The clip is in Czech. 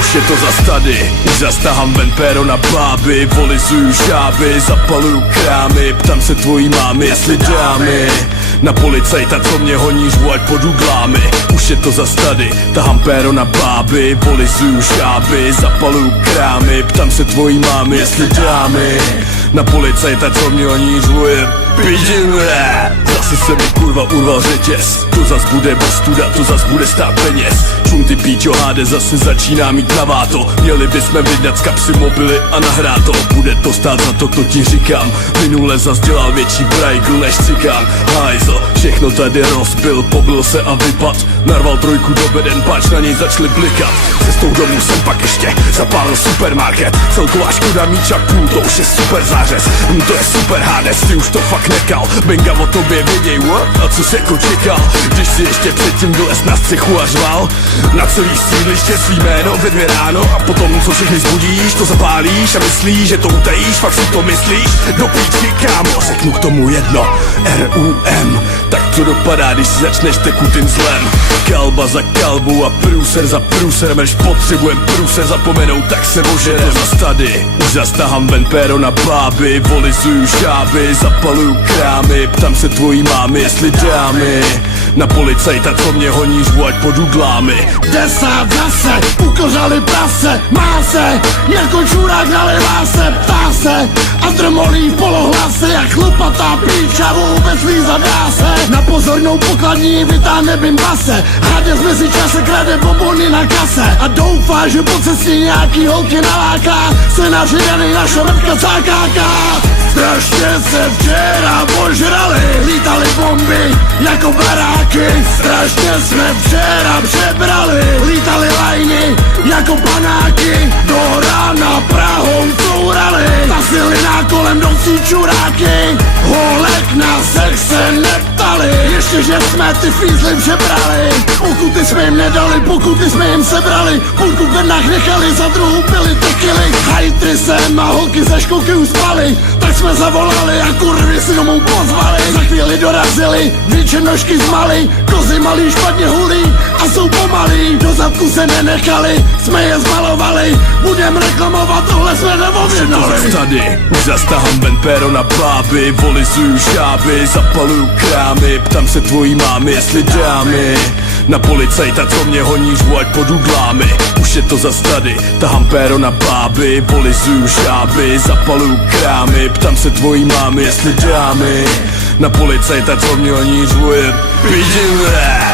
už je to zas tady. Už zastahám ven péro na báby, volizuju šáby, zapaluju krámy, ptám se tvojí mámy, jestli dámy. Na policajta, co mě honí, řvu ať pod uglámy. Už je to zas tady, tahám péro na báby, volizuju šáby, zapaluju krámy, ptám se tvojí mámy, jestli dámy. Na policajta, co mě honí, řvu je pidinle. Zase se mi kurva urval řetěz, to zas bude bostuda, to zas bude stát peněz. Čum ty píčo, háde zase začíná mít naváto. Měli bychom vydat z kapsy mobily a nahrát to. Bude to stát za to ti říkám. Minule zas dělal větší brajgl než cikán. Hajzl, všechno tady rozbil, pobil se a vypad. Narval trojku do beden, páč na něj začali blikat. Cestou domů jsem pak ještě zapálil supermarket. Celková škoda míča půl, to už je super zářez. To je super Hades, ty už to fakt nekal. Benga o tobě věděj, what? A co jsi jako čekal? Když si ještě předtím vylez na střechu a řval na celý sídliště svý jméno ve 2 ráno. A potom co všechny zbudíš, to zapálíš a myslíš, že to utajíš, fakt si to myslíš. Do píčky, kámo, řeknu k tomu jedno, RUM. Tak to dopadá, když si začneš tekutým zlem. Kalba za kalbu a průser za průserem. Když potřebujem průser zapomenout, tak se ožere zas tady. Už zastahám ven péro na báby, volizuju šáby, zapaluju krámy, ptám se tvojí mámy, jestli dámy. Na policajta, co mě honí, řvu ať pod uglámy. 10 zase, ukořali prase, má se, jako čurák nalivá se, ptá se a drmolí v polohlase, jak chlupatá píča, vůbec lízadá se. Na pozornou pokladní vytáhne bimbase, Hades mezi čase krade bombony na kase a doufá, že po cestě nějaký holky naláká, scénář je daný na šovrtka cákáka. Strašně se včera požrali, lítali bomby jako baráky. Strašně jsme včera přebrali, lítali lajny jako panáky. Do rána Prahou courali, tasili na kolem nosí čuráky. Holek na sex se neptali, ještě že jsme ty fízly přebrali. Pokuty jsme jim nedali, pokuty jsme jim sebrali. Půlku v bednách nechali, za druhou pili tekily. Hajtry sem a holky ze školky uspali, tak jsme zavolali a kurvy si domů pozvali. Za chvíli dorazili, 2 černošky z Mali, kozy malý špatně hulí a jsou pomalí. Do zadku se nenechali, jsme je zmalovali, budem reklamovat, tohle jsme neobjednali. Tady už zastahám ven péro na báby, volizuju šáby, zapaluju krámy, ptám se tvojí mámy, jestli dámy. Na policajta, co mě honí, řvu ať pod uglámy. Už je to zas tady, tahám péro na báby, volizuju šáby, zapaluju krámy, ptám se tvojí mámy, jestli dámy. Na policajta, co mě honí, řvu je pidinle.